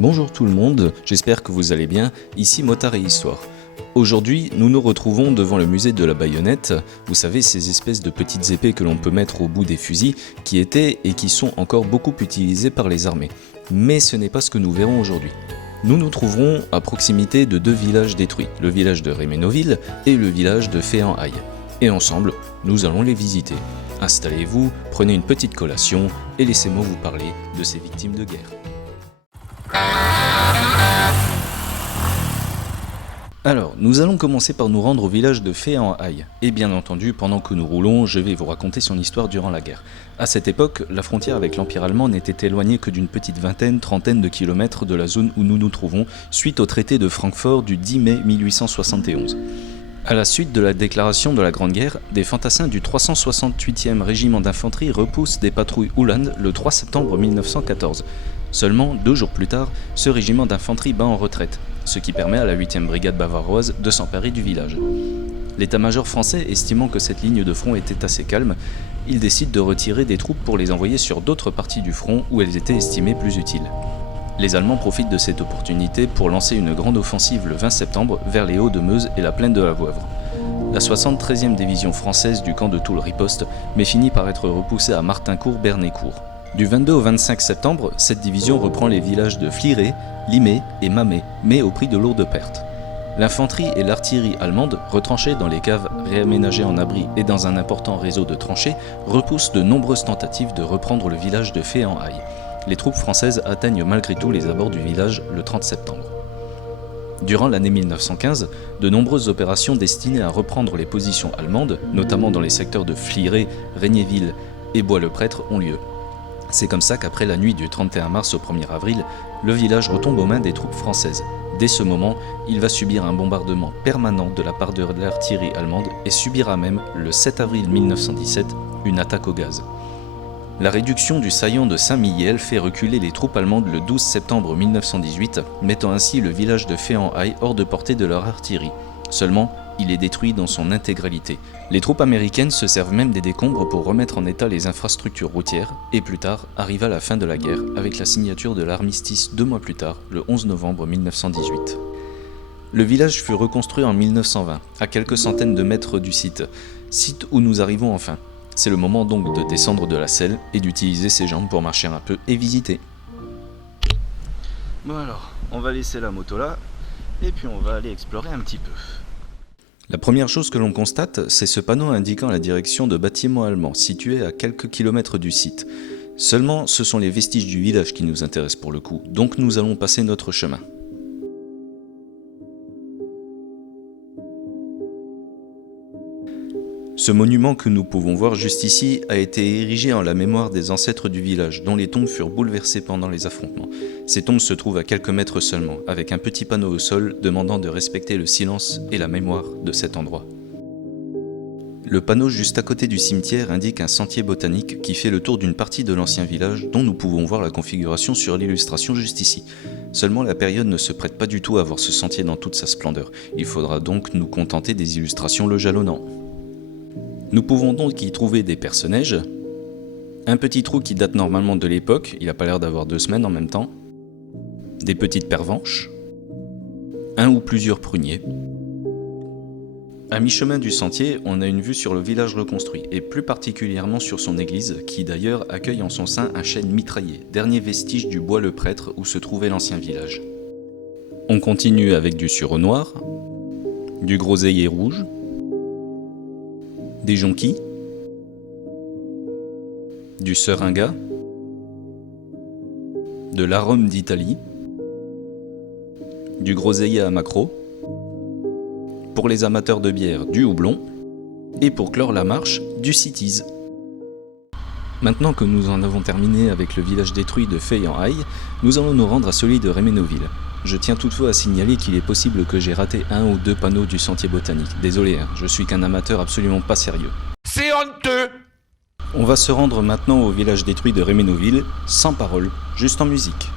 Bonjour tout le monde, j'espère que vous allez bien, ici Motard et Histoire. Aujourd'hui, nous nous retrouvons devant le musée de la baïonnette, vous savez ces espèces de petites épées que l'on peut mettre au bout des fusils, qui étaient et qui sont encore beaucoup utilisées par les armées. Mais ce n'est pas ce que nous verrons aujourd'hui. Nous nous trouverons à proximité de deux villages détruits, le village de Réménoville et le village de Fay-en-Haye. Et ensemble, nous allons les visiter. Installez-vous, prenez une petite collation et laissez-moi vous parler de ces victimes de guerre. Alors, nous allons commencer par nous rendre au village de Fay-en-Haye. Et bien entendu, pendant que nous roulons, je vais vous raconter son histoire durant la guerre. À cette époque, la frontière avec l'Empire allemand n'était éloignée que d'une petite trentaine de kilomètres de la zone où nous nous trouvons, suite au traité de Francfort du 10 mai 1871. À la suite de la déclaration de la Grande Guerre, des fantassins du 368e régiment d'infanterie repoussent des patrouilles Uhland le 3 septembre 1914. Seulement 2 jours plus tard, ce régiment d'infanterie bat en retraite, ce qui permet à la 8e brigade bavaroise de s'emparer du village. L'état-major français, estimant que cette ligne de front était assez calme, il décide de retirer des troupes pour les envoyer sur d'autres parties du front où elles étaient estimées plus utiles. Les Allemands profitent de cette opportunité pour lancer une grande offensive le 20 septembre vers les Hauts-de-Meuse et la plaine de la Vouivre. La 73e division française du camp de Toul riposte, mais finit par être repoussée à Martincourt-Bernay-Court. Du 22 au 25 septembre, cette division reprend les villages de Fliré, Limay et Mamet, mais au prix de lourdes pertes. L'infanterie et l'artillerie allemande, retranchées dans les caves réaménagées en abri et dans un important réseau de tranchées, repoussent de nombreuses tentatives de reprendre le village de Fay-en-Haye. Les troupes françaises atteignent malgré tout les abords du village le 30 septembre. Durant l'année 1915, de nombreuses opérations destinées à reprendre les positions allemandes, notamment dans les secteurs de Fliré, Regnéville et Bois-le-Prêtre, ont lieu. C'est comme ça qu'après la nuit du 31 mars au 1er avril, le village retombe aux mains des troupes françaises. Dès ce moment, il va subir un bombardement permanent de la part de l'artillerie allemande et subira même, le 7 avril 1917, une attaque au gaz. La réduction du saillant de Saint-Mihiel fait reculer les troupes allemandes le 12 septembre 1918, mettant ainsi le village de Fay-en-Haye hors de portée de leur artillerie. Seulement, il est détruit dans son intégralité. Les troupes américaines se servent même des décombres pour remettre en état les infrastructures routières, et plus tard arriva la fin de la guerre avec la signature de l'armistice 2 mois plus tard, le 11 novembre 1918. Le village fut reconstruit en 1920, à quelques centaines de mètres du site où nous arrivons enfin. C'est le moment donc de descendre de la selle et d'utiliser ses jambes pour marcher un peu et visiter. Bon alors, on va laisser la moto là, et puis on va aller explorer un petit peu. La première chose que l'on constate, c'est ce panneau indiquant la direction de bâtiments allemands, situés à quelques kilomètres du site. Seulement, ce sont les vestiges du village qui nous intéressent pour le coup, donc nous allons passer notre chemin. Ce monument que nous pouvons voir juste ici a été érigé en la mémoire des ancêtres du village, dont les tombes furent bouleversées pendant les affrontements. Ces tombes se trouvent à quelques mètres seulement, avec un petit panneau au sol demandant de respecter le silence et la mémoire de cet endroit. Le panneau juste à côté du cimetière indique un sentier botanique qui fait le tour d'une partie de l'ancien village dont nous pouvons voir la configuration sur l'illustration juste ici. Seulement la période ne se prête pas du tout à voir ce sentier dans toute sa splendeur. Il faudra donc nous contenter des illustrations le jalonnant. Nous pouvons donc y trouver des perce-neige, un petit trou qui date normalement de l'époque, il n'a pas l'air d'avoir 2 semaines en même temps, des petites pervenches, un ou plusieurs pruniers. À mi-chemin du sentier, on a une vue sur le village reconstruit, et plus particulièrement sur son église, qui d'ailleurs accueille en son sein un chêne mitraillé, dernier vestige du Bois-le-Prêtre où se trouvait l'ancien village. On continue avec du sureau noir, du groseillier rouge, des jonquilles, du seringa, de l'arôme d'Italie, du groseillier à maquereau, pour les amateurs de bière, du houblon, et pour clore la marche, du Cities. Maintenant que nous en avons terminé avec le village détruit de Fay-en-Haye, nous allons nous rendre à celui de Réménoville. Je tiens toutefois à signaler qu'il est possible que j'ai raté 1 ou 2 panneaux du sentier botanique. Désolé, je suis qu'un amateur absolument pas sérieux. C'est honteux! On va se rendre maintenant au village détruit de Réménoville, sans parole, juste en musique.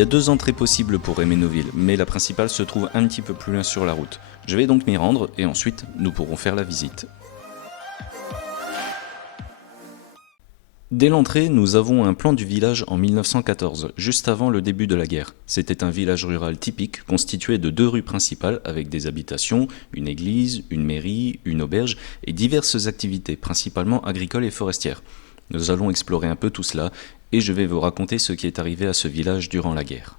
y a 2 entrées possibles pour Réménoville, mais la principale se trouve un petit peu plus loin sur la route. Je vais donc m'y rendre et ensuite nous pourrons faire la visite. Dès l'entrée, nous avons un plan du village en 1914, juste avant le début de la guerre. C'était un village rural typique, constitué de 2 rues principales avec des habitations, une église, une mairie, une auberge et diverses activités, principalement agricoles et forestières. Nous allons explorer un peu tout cela et je vais vous raconter ce qui est arrivé à ce village durant la guerre.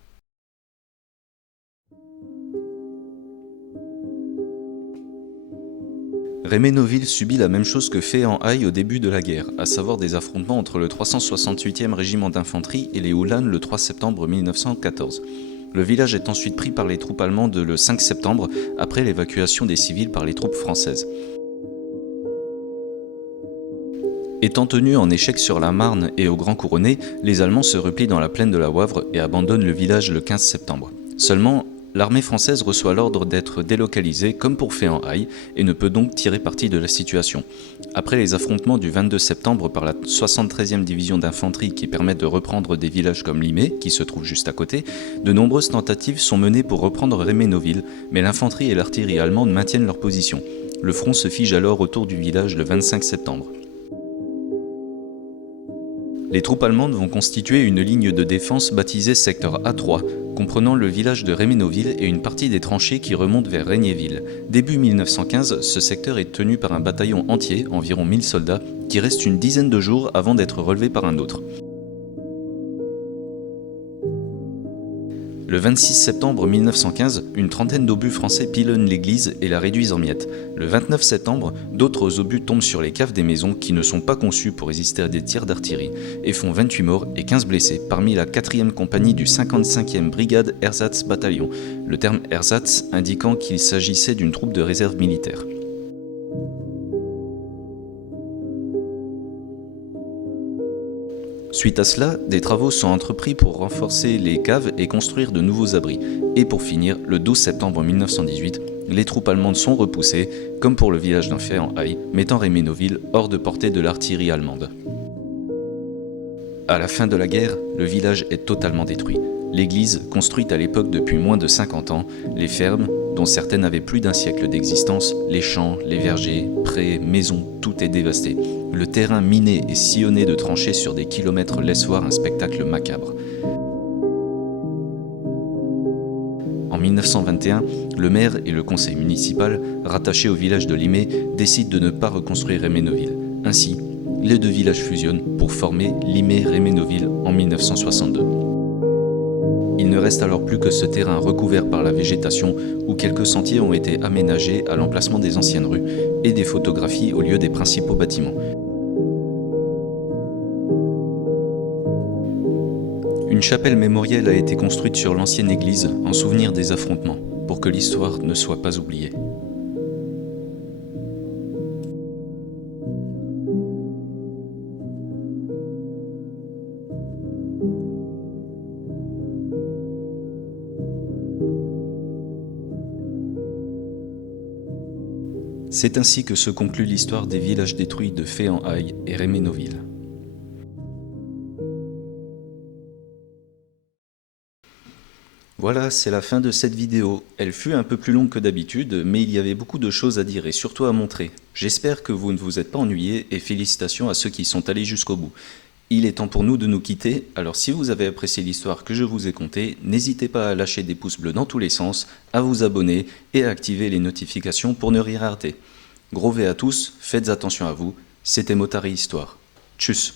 Réménoville subit la même chose que Fay-en-Haye au début de la guerre, à savoir des affrontements entre le 368e régiment d'infanterie et les Uhlans le 3 septembre 1914. Le village est ensuite pris par les troupes allemandes le 5 septembre, après l'évacuation des civils par les troupes françaises. Étant tenus en échec sur la Marne et au Grand Couronné, les Allemands se replient dans la plaine de la Wavre et abandonnent le village le 15 septembre. Seulement, l'armée française reçoit l'ordre d'être délocalisée comme pour Fay-en-Haye et ne peut donc tirer parti de la situation. Après les affrontements du 22 septembre par la 73e division d'infanterie qui permettent de reprendre des villages comme Limay, qui se trouve juste à côté, de nombreuses tentatives sont menées pour reprendre Réménoville, mais l'infanterie et l'artillerie allemande maintiennent leur position. Le front se fige alors autour du village le 25 septembre. Les troupes allemandes vont constituer une ligne de défense baptisée secteur A3, comprenant le village de Réménoville et une partie des tranchées qui remontent vers Regnéville. Début 1915, ce secteur est tenu par un bataillon entier, environ 1000 soldats, qui reste une dizaine de jours avant d'être relevé par un autre. Le 26 septembre 1915, une trentaine d'obus français pilonnent l'église et la réduisent en miettes. Le 29 septembre, d'autres obus tombent sur les caves des maisons qui ne sont pas conçues pour résister à des tirs d'artillerie et font 28 morts et 15 blessés parmi la 4e compagnie du 55e brigade Ersatz bataillon, le terme Ersatz indiquant qu'il s'agissait d'une troupe de réserve militaire. Suite à cela, des travaux sont entrepris pour renforcer les caves et construire de nouveaux abris. Et pour finir, le 12 septembre 1918, les troupes allemandes sont repoussées, comme pour le village d'un Fay-en-Haye, mettant Réménoville hors de portée de l'artillerie allemande. À la fin de la guerre, le village est totalement détruit. L'église, construite à l'époque depuis moins de 50 ans, les fermes, dont certaines avaient plus d'1 siècle d'existence, les champs, les vergers, prés, maisons, tout est dévasté. Le terrain miné et sillonné de tranchées sur des kilomètres laisse voir un spectacle macabre. En 1921, le maire et le conseil municipal, rattachés au village de Limay, décident de ne pas reconstruire Réménoville. Ainsi, les 2 villages fusionnent pour former Limay-Réménoville en 1962. Il ne reste alors plus que ce terrain recouvert par la végétation où quelques sentiers ont été aménagés à l'emplacement des anciennes rues et des photographies au lieu des principaux bâtiments. Une chapelle mémorielle a été construite sur l'ancienne église en souvenir des affrontements, pour que l'histoire ne soit pas oubliée. C'est ainsi que se conclut l'histoire des villages détruits de Fay-en-Haye et Réménoville. Voilà, c'est la fin de cette vidéo. Elle fut un peu plus longue que d'habitude, mais il y avait beaucoup de choses à dire et surtout à montrer. J'espère que vous ne vous êtes pas ennuyés et félicitations à ceux qui sont allés jusqu'au bout. Il est temps pour nous de nous quitter, alors si vous avez apprécié l'histoire que je vous ai contée, n'hésitez pas à lâcher des pouces bleus dans tous les sens, à vous abonner et à activer les notifications pour ne rien rater. Gros V à tous, faites attention à vous, c'était Motari Histoire. Tchuss.